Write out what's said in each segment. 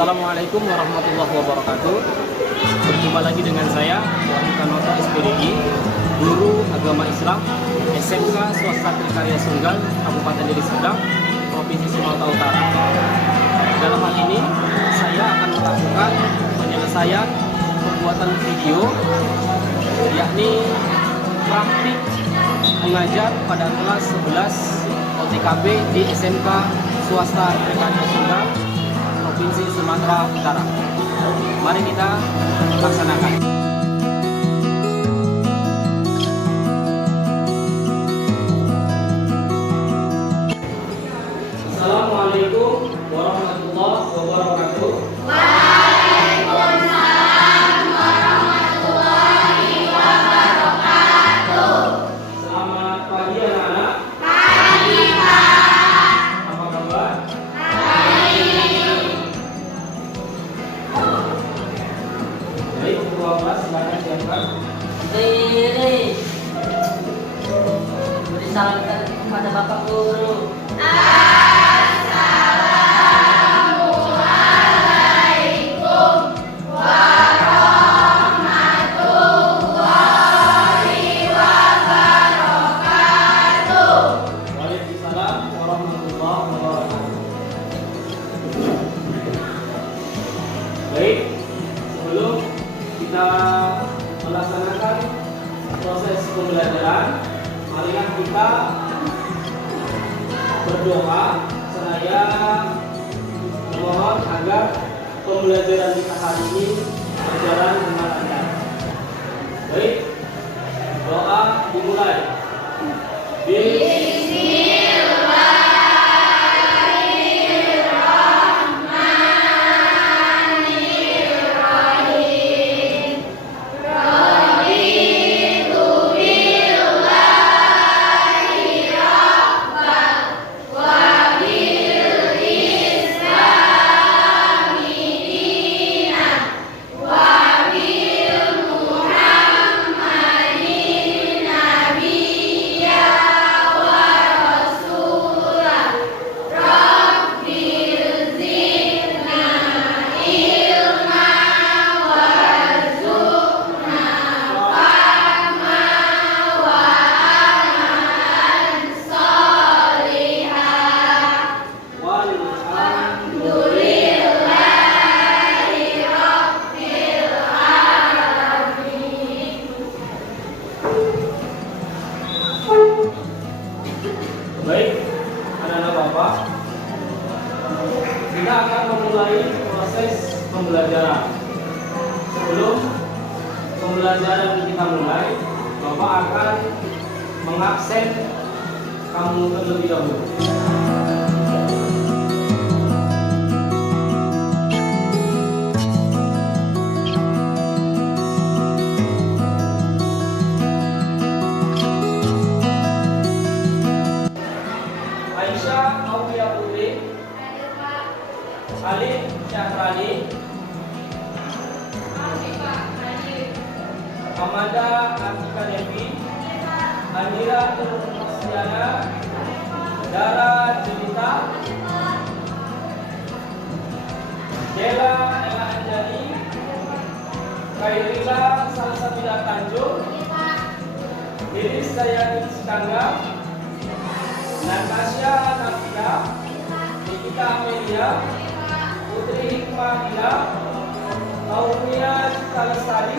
Assalamualaikum warahmatullahi wabarakatuh. Berjumpa lagi dengan saya, Wahyu Kanoto SPDI, Guru Agama Islam SMK Swasta Trikarya Sunggal, Kabupaten Deli Serdang, Provinsi Sumatera Utara. Dalam hal ini, saya akan melakukan penyelesaian pembuatan video, yakni praktik mengajar pada kelas 11 OTKB di SMK Swasta Trikarya Sunggal, Provinsi Sumatera Utara. Mari kita laksanakan. Assalamualaikum warahmatullahi wabarakatuh. Waalaikumsalam warahmatullahi wabarakatuh. Selamat pagi anak-anak. Pagi Pak. Apa kabar? Baik, ketua kelas silakan siapkan. Ini beri salam kepada Bapak Guru. Assalamualaikum warahmatullahi wabarakatuh. Waalaikumsalam warahmatullahi wabarakatuh. Baik, sebelum kita melaksanakan proses pembelajaran, marilah kita berdoa seraya memohon agar pembelajaran kita hari ini berjalan dengan lancar. Baik, doa dimulai. Baik, anak-anak Bapak, kita akan memulai proses pembelajaran. Sebelum pembelajaran kita mulai, Bapak akan mengabsen kamu terlebih dahulu. Aisyah Aulia Putri, Alif Syahrani, Amanda Atika Devi, Andira Nursiana, Dara Jelita, Dela Ella Anjani, Kairila Salsabila Tanjung, Lilis Dayani Sikangga, Natasha Nafia, Nikita Amelia, Putri Hikmah Ila, Aulia Kalestari,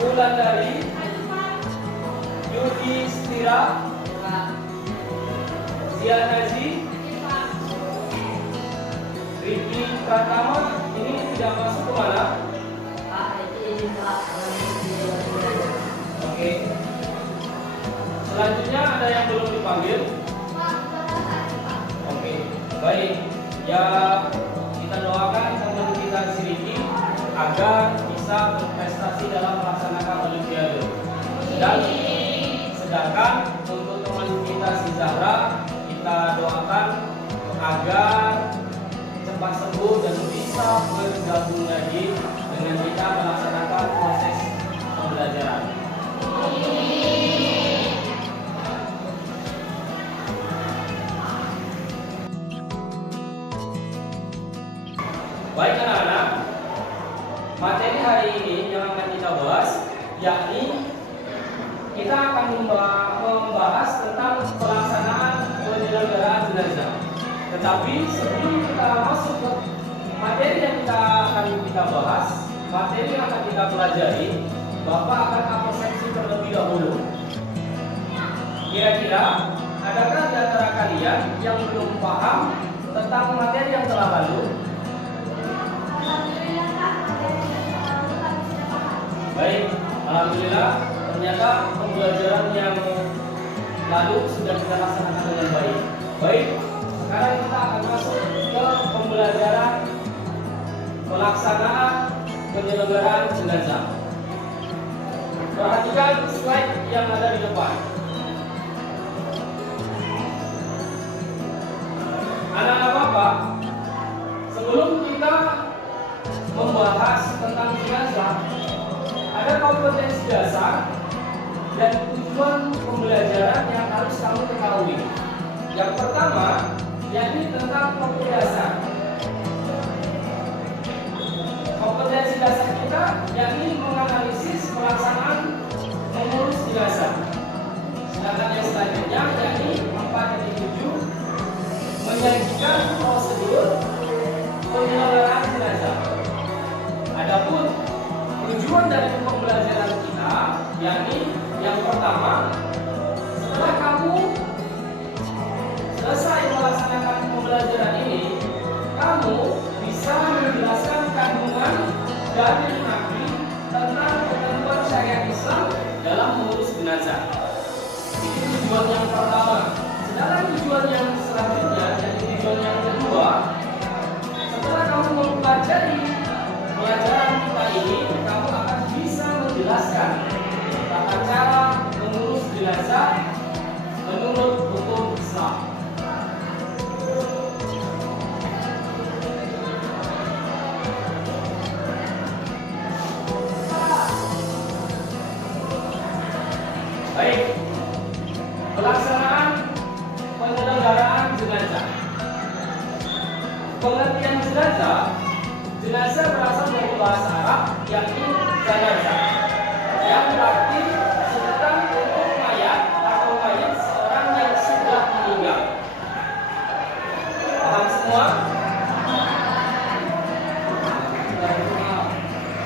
Wulandari, Yudi Stira, Zian Haji, Riki Pratama. Ini tidak masuk ke mana? Oke. Selanjutnya ada yang belum dipanggil? Oke, baik. Ya, kita doakan teman kita si Riki agar bisa berprestasi dalam melaksanakan Olimpiade. Sedangkan untuk teman kita si Zahra, kita doakan agar cepat sembuh dan bisa bergabung lagi dengan kita melaksanakan proses pembelajaran. Baik anak-anak, materi hari ini yang akan kita bahas yakni kita akan membahas tentang pelaksanaan penyelenggaraan jenazah. Tetapi sebelum kita masuk ke materi yang akan kita bahas, materi yang akan kita pelajari, Bapak akan absensi terlebih dahulu. Kira-kira adakah di antara kalian yang belum paham tentang materi yang telah lalu? Alhamdulillah Kak, materi yang lalu kami sudah paham. Baik, alhamdulillah ternyata pembelajaran yang lalu sudah kita laksanakan dengan baik. Baik, sekarang kita akan masuk ke pembelajaran pelaksanaan penyelenggaraan jenazah. Perhatikan slide yang ada di depan. Anak-anak Bapak, sebelum kita membahas tentang jenazah, ada kompetensi dasar dan tujuan pembelajaran yang harus kamu ketahui. Yang pertama, yakni tentang kompetensi dasar. Kompetensi dasar kita yakni menganalisis pelaksanaan mengurus jenazah. Sedangkan yang selanjutnya yakni 4.7 menyajikan prosedur penyelenggaraan jenazah. Adapun tujuan dari pembelajaran kita yakni yang pertama, setelah kamu selesai melaksanakan pembelajaran ini, kamu bisa menjelaskan kandungan dari Nabi tentang ketentuan syariat Islam dalam mengurus jenazah. Itu tujuan yang pertama. Sedangkan tujuan yang selanjutnya, yaitu tujuan yang kedua, setelah kamu mempelajari pelajaran kita ini, kamu akan bisa menjelaskan tata cara mengurus jenazah menurut hukum Islam. Baik, pelaksanaan penyelenggaraan jenazah. Pengertian jenazah, jenazah berasal dari bahasa Arab yakni janazah, yang berarti sedang untuk mayat atau mayat seorang yang sudah meninggal. Paham semua?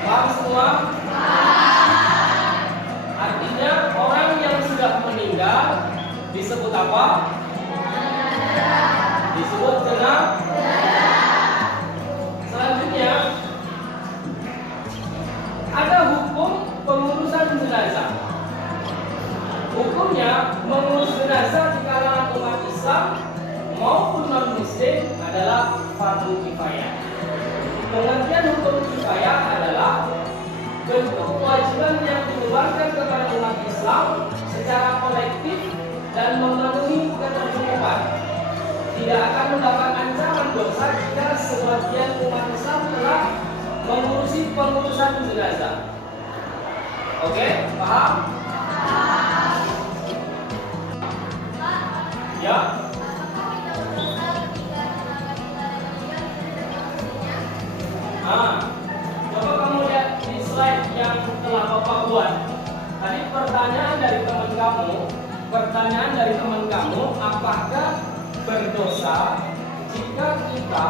Paham semua? Artinya orang yang sudah meninggal disebut apa? Disebut jenazah. Selanjutnya ada hukum pengurusan jenazah. Hukumnya mengurus jenazah di kalangan umat Islam maupun non-Muslim adalah fardu kifayah. Pengertian hukum kifayah adalah bentuk kewajiban yang dibebankan kepada umat Islam secara kolektif dan memenuhi ketercukupan. Tidak akan mendapat ancaman dosa jika sebagian umat Islam telah mengurusi pengurusan jenazah. Oke, paham? Ya. Coba kamu lihat di slide yang telah Bapak buat. Tadi pertanyaan dari teman kamu, apakah berdosa jika kita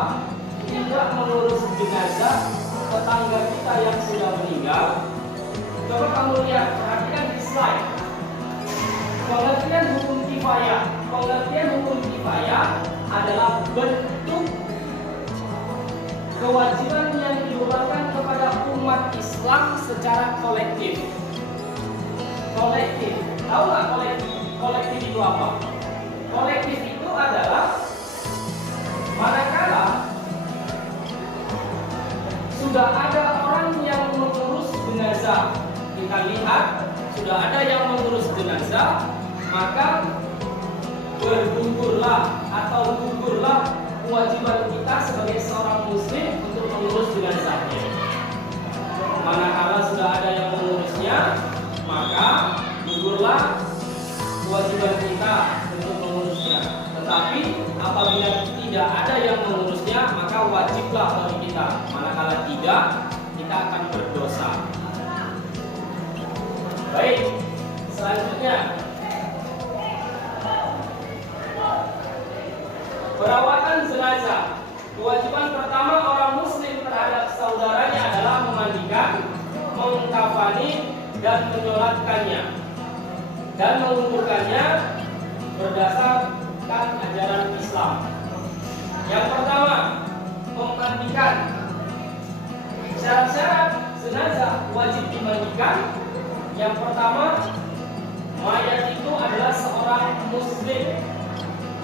tidak mengurus jenazah tetangga kita yang sudah meninggal? Coba kamu lihat, perhatikan di slide. Pengertian hukum kifayah. Pengertian hukum kifayah adalah bentuk kewajiban yang dibebankan kepada umat Islam secara kolektif. Kolektif. Tahu nggak kolektif? Kolektif itu apa? Kolektif itu adalah manakala sudah ada orang yang mengurus jenazah. Kita lihat sudah ada yang mengurus jenazah, maka bergugurlah atau gugurlah kewajiban kita sebagai seorang muslim untuk mengurus jenazahnya. Manakala sudah ada yang mengurusnya, maka gugurlah kewajiban kita untuk mengurusnya. Tetapi apabila tidak tidak ada yang mengurusnya, maka wajiblah bagi kita. Manakala tidak, kita akan berdosa. Baik, selanjutnya perawatan jenazah. Kewajiban pertama orang muslim terhadap saudaranya adalah memandikan, mengkafani, dan menyolatkannya dan menguburkannya berdasarkan ajaran Islam. Yang pertama, memandikan. Syarat-syarat jenazah wajib dimandikan. Yang pertama, mayat itu adalah seorang muslim.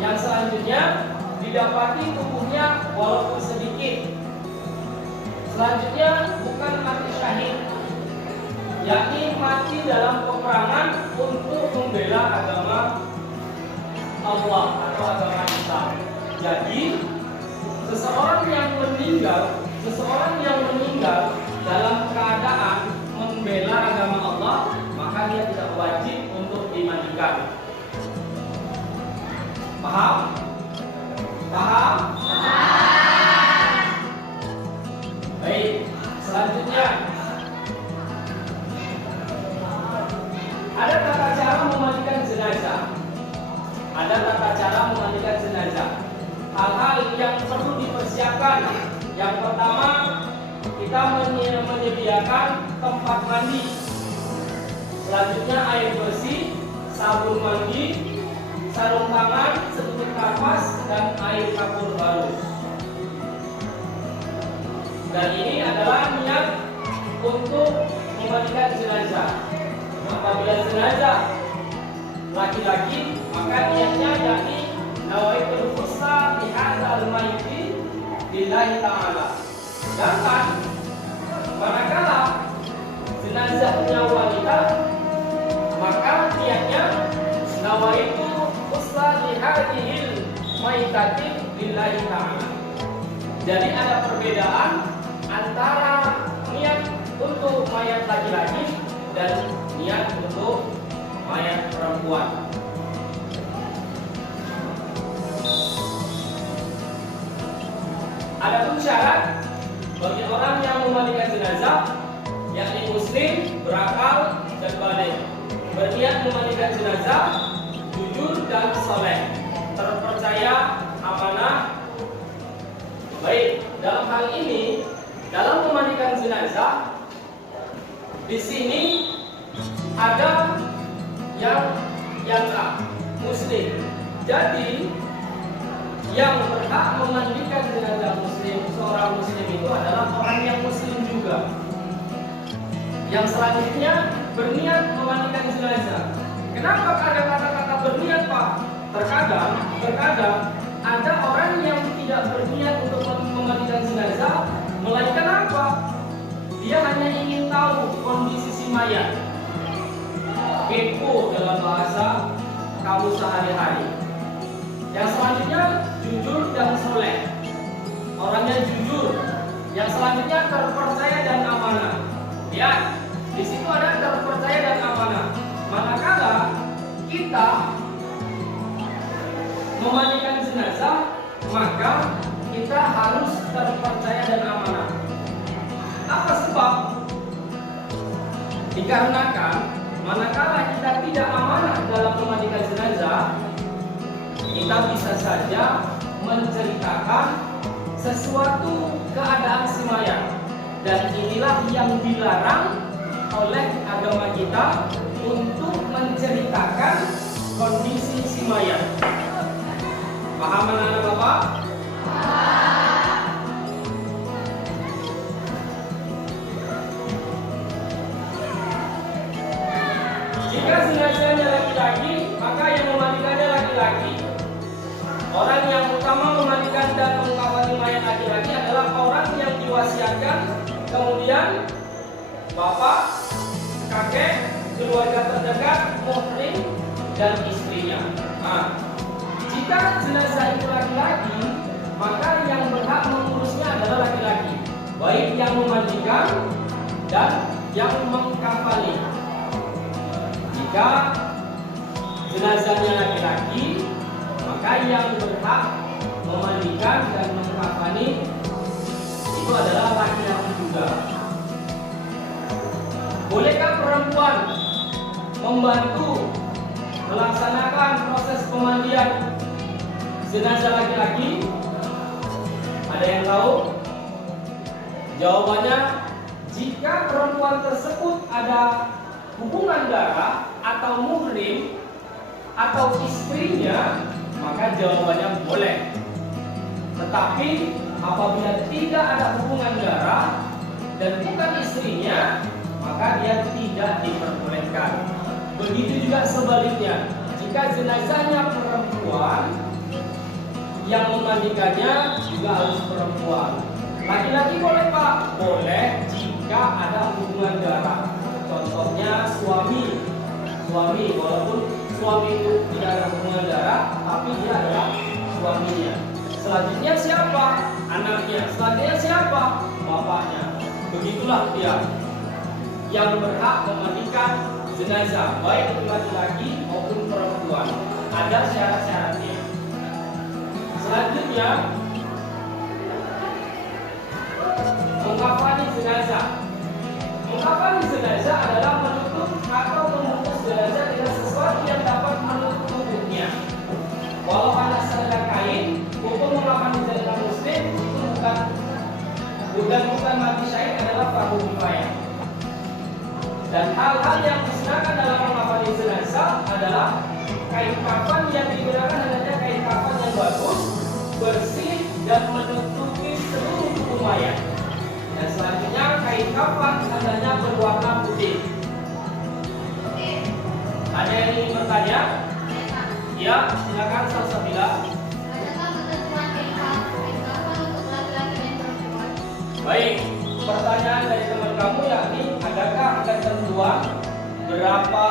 Yang selanjutnya, didapati tubuhnya walaupun sedikit. Selanjutnya, bukan mati syahid, yakni mati dalam peperangan untuk membela agama Allah atau agama Islam. Jadi, seseorang yang meninggal dalam keadaan membela agama Allah, maka dia tidak wajib untuk dimandikan. Paham? Paham? Baik, selanjutnya ada tata cara memandikan jenazah. Ada tata cara memandikan jenazah. Hal-hal yang perlu dipersiapkan. Yang pertama, kita menyediakan tempat mandi. Selanjutnya air bersih, sabun mandi, sarung tangan, setutup nafas, dan air kapur halus. Dan ini adalah niat untuk memandikan jenazah. Apabila jenazah laki-laki, maka niatnya yakni nawaitul husna bi hadzal mayyiti lillahi ta'ala. Sedangkan manakala jenazahnya wanita, maka niatnya nawaitul husna li hadzal mayyitati lillahi ta'ala. Jadi ada perbedaan antara niat untuk mayat laki-laki dan niat untuk mayat perempuan. Adapun syarat bagi orang yang memandikan jenazah, yakni muslim, berakal, dan baligh, berniat memandikan jenazah, jujur dan saleh, terpercaya, amanah. Baik, dalam hal ini, dalam memandikan jenazah, di sini ada yang muslim. Jadi yang berhak memandikan jenazah muslim, seorang muslim itu adalah orang yang muslim juga. Yang selanjutnya berniat memandikan jenazah. Kenapa ada kata-kata berniat, Pak? Terkadang ada orang yang tidak berniat untuk memandikan jenazah, melainkan apa? Dia hanya ingin tahu kondisi si mayat. Kepo dalam bahasa kamu sehari-hari. Yang selanjutnya jujur dan soleh. Orangnya jujur. Yang selanjutnya terpercaya dan amanah. Ya, di situ ada terpercaya dan amanah. Manakala kita memandikan jenazah, maka kita harus terpercaya dan amanah. Apa sebab? Dikarenakan manakala kita tidak amanah dalam memandikan jenazah, kita bisa saja menceritakan sesuatu keadaan si mayat, dan inilah yang dilarang oleh agama kita untuk menceritakan kondisi si mayat. Paham anak-anak Bapak? Jika jenazahnya laki-laki, maka yang memandikannya laki-laki. Orang yang utama memandikan dan mengkafani mayat laki-laki adalah orang yang diwasiatkan, kemudian bapak, kakek, keluarga terdekat, muhrim, dan istrinya. Nah, jika jenazah itu laki-laki, maka yang berhak mengurusnya adalah laki-laki, baik yang memandikan dan yang mengkafani. Jika jenazahnya laki-laki, maka yang berhak memandikan dan mengkafani itu adalah laki-laki juga. Bolehkah perempuan membantu melaksanakan proses pemandian jenazah laki-laki? Ada yang tahu? Jawabannya, jika perempuan tersebut ada hubungan darah atau muhrim atau istrinya, maka jawabannya boleh. Tetapi apabila tidak ada hubungan darah dan bukan istrinya, maka dia tidak diperbolehkan. Begitu juga sebaliknya, jika jenazahnya perempuan, yang memandikannya juga harus perempuan. Laki-laki boleh Pak? Boleh jika ada hubungan darah. Contohnya suami, walaupun suami itu tidak ada hubungan darah, tapi dia adalah suaminya. Selanjutnya siapa? Anaknya. Selanjutnya siapa? Bapaknya. Begitulah dia yang berhak memandikan jenazah, baik itu laki-laki maupun perempuan. Ada syarat-syaratnya. Selanjutnya, mengkafani jenazah. Mengkafani jenazah adalah menutup atau membungkus jenazah dengan sesuatu yang dapat menutup tubuhnya. Walau hanya sekedar kain, hukum mengkafani jenazah muslim itu bukan mati syahid, adalah fardu kifayah. Dan hal-hal yang disunahkan dalam mengkafani jenazah adalah kain kafan yang digunakan hendaknya kain kafan yang bagus, bersih dan menutupi seluruh tubuh mayat. Dan selanjutnya kain kafan hendaknya berwarna putih. Ada yang ingin bertanya? Ya, silakan Salsabila. Baik, pertanyaan dari teman kamu yakni adakah ketentuan berapa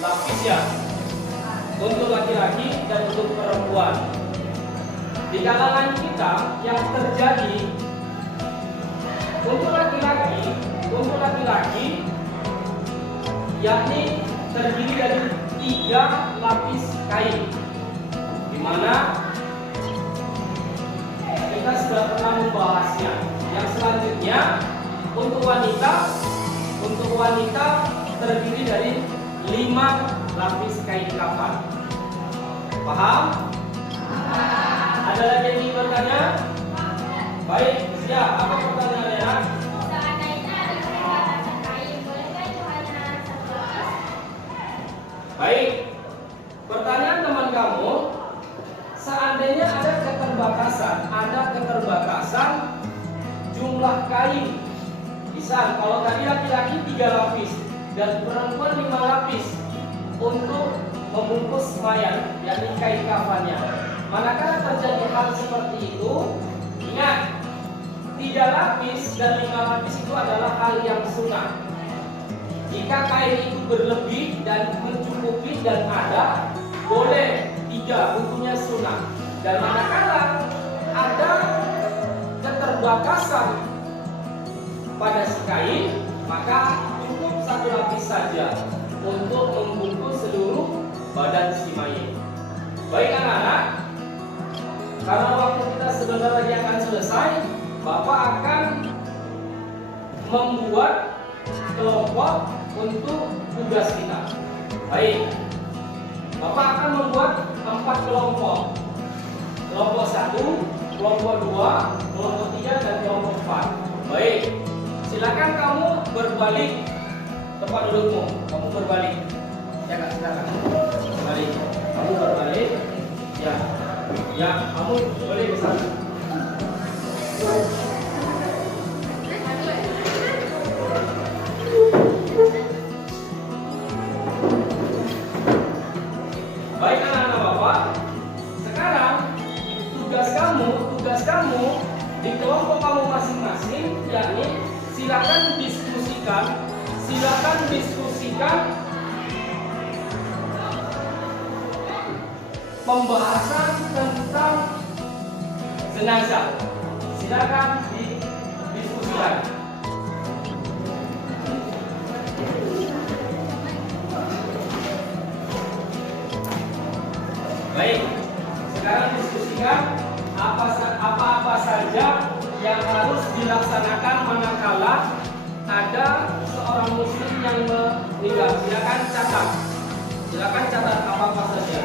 lapis ya untuk laki-laki dan untuk perempuan? Di kalangan kita yang terjadi untuk laki-laki yakni terdiri dari 3 lapis kain, di mana kita sudah pernah membahasnya. Yang selanjutnya untuk wanita terdiri dari 5 lapis kain kafan. Paham? Ada lagi yang ingin bertanya? Baik, siap. Apa pertanyaannya? Seandainya ada keterbatasan kain, bolehkah itu hanya satu lapis? Baik. Pertanyaan teman kamu, seandainya ada keterbatasan jumlah kain. Misal kalau tadi laki-laki 3 lapis dan perempuan 5 lapis untuk membungkus mayat, yakni kain kafannya. Manakala terjadi hal seperti itu, ingat, 3 lapis dan 5 lapis itu adalah hal yang sunnah. Jika kain itu berlebih dan mencukupi dan ada, boleh 3, hukumnya sunnah. Dan manakala ada keterbatasan pada si kain, maka cukup 1 lapis saja untuk membungkus seluruh badan si mayat. Baik anak-anak, karena waktu kita sebentar lagi akan selesai, Bapak akan membuat kelompok untuk tugas kita. Baik, Bapak akan membuat 4 kelompok. Kelompok 1, kelompok 2, kelompok 3, dan kelompok 4. Baik, silakan kamu berbalik tempat dudukmu. Kamu berbalik. Ya Kak, silakan. Berbalik. Kamu berbalik. Ya. Ya, kamu boleh ke sana. Baik anak-anak Bapak, sekarang tugas kamu di kelompok kamu masing-masing, yakni silakan diskusikan pembahasan tentang jenazah. Silakan didiskusikan. Baik, sekarang diskusikan apa-apa saja yang harus dilaksanakan manakala ada seorang muslim yang meninggal. Silakan catat apa-apa saja.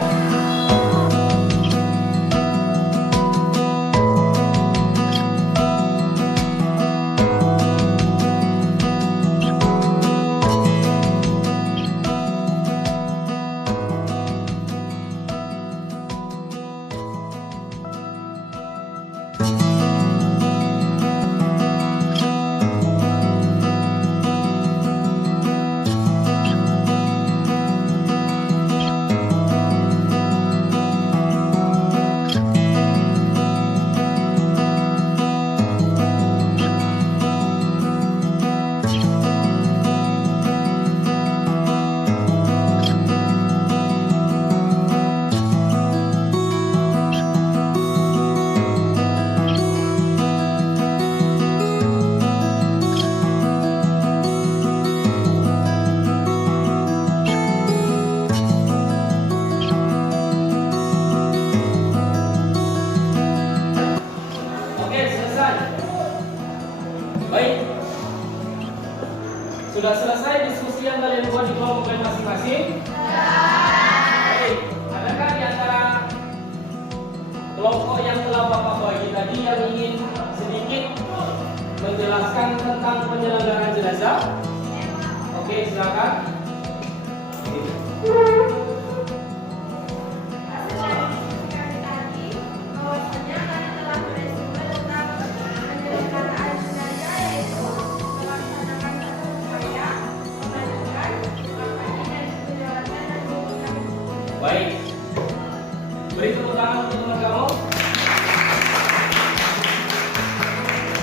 Baik, sudah selesai diskusi yang kalian buat di kelompok masing-masing? Baik, adakah di antara kelompok yang telah Bapak bagi tadi yang ingin sedikit menjelaskan tentang penyelenggaraan jenazah? Oke, silakan. Baik, beri tepuk tangan untuk teman kamu.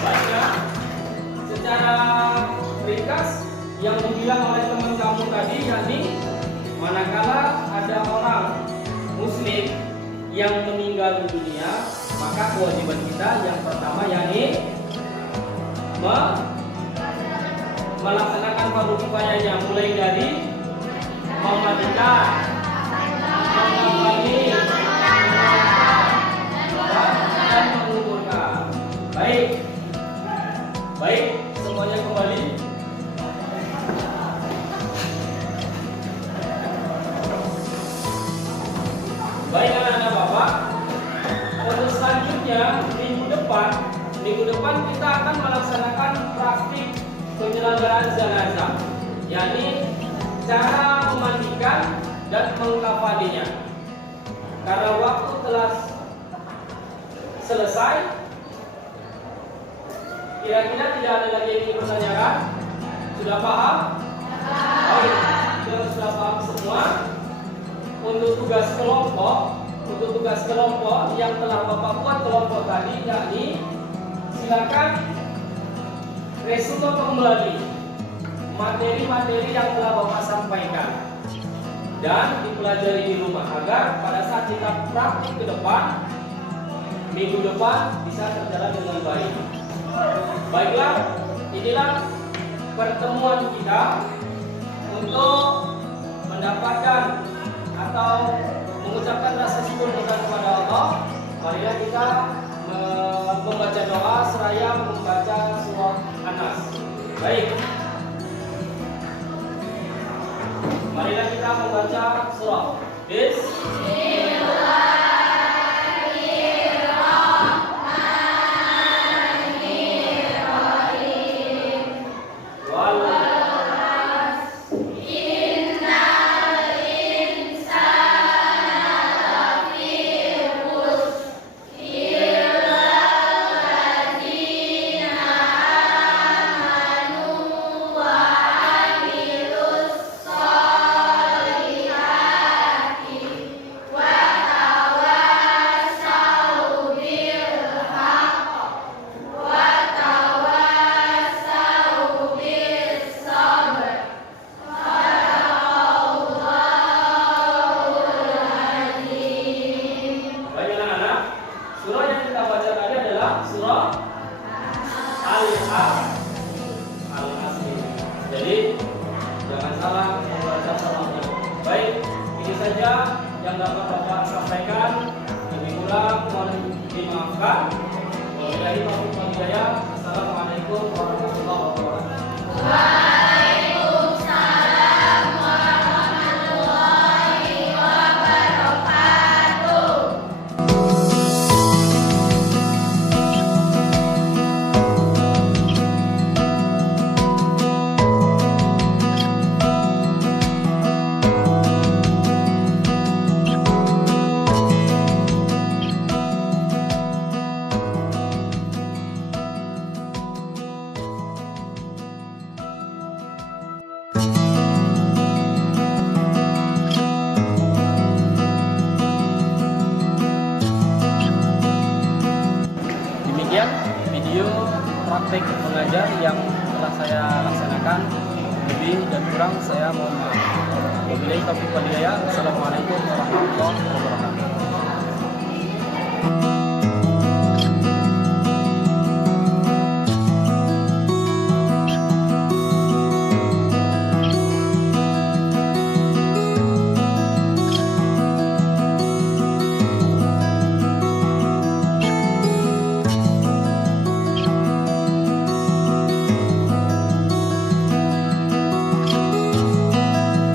Baiklah, secara ringkas yang dibilang oleh teman kamu tadi, yakni manakala ada orang muslim yang meninggal dunia, maka kewajiban kita yang pertama yakni melaksanakan fardu kifayahnya, mulai dari memandikan, mengawali, dan menguburkan. Baik, semuanya kembali. Baik anak-anak Bapak, untuk selanjutnya minggu depan kita akan melaksanakan praktik penyelenggaraan jenazah, yakni cara memandikan dan mengkafaninya. Karena waktu telah selesai, kira-kira tidak ada lagi yang ingin bertanya. Sudah paham? Baik, kita sudah paham semua. Untuk tugas kelompok yang telah Bapak buat kelompok tadi, yakni silakan resume kembali materi-materi yang telah Bapak sampaikan dan dipelajari di rumah agar pada saat kita praktik ke depan, minggu depan bisa terjalan dengan baik. Baiklah, inilah pertemuan kita untuk mendapatkan atau mengucapkan rasa syukur kita kepada Allah. Marilah kita membaca doa seraya membaca surah An-Nas. Baik, marilah kita membaca surah Al-Asr. Jadi jangan salah membaca surahnya. Baik, ini saja yang dapat Bapak sampaikan. Lebih kurang mohon dimaafkan. Wabillahi taufiq wal hidayah. Assalamualaikum warahmatullahi wabarakatuh. Demikian video praktek mengajar yang telah saya laksanakan. Lebih dan kurang saya mohon maaf. Wabillahi taufiq wal hidayah. Assalamualaikum warahmatullahi wabarakatuh.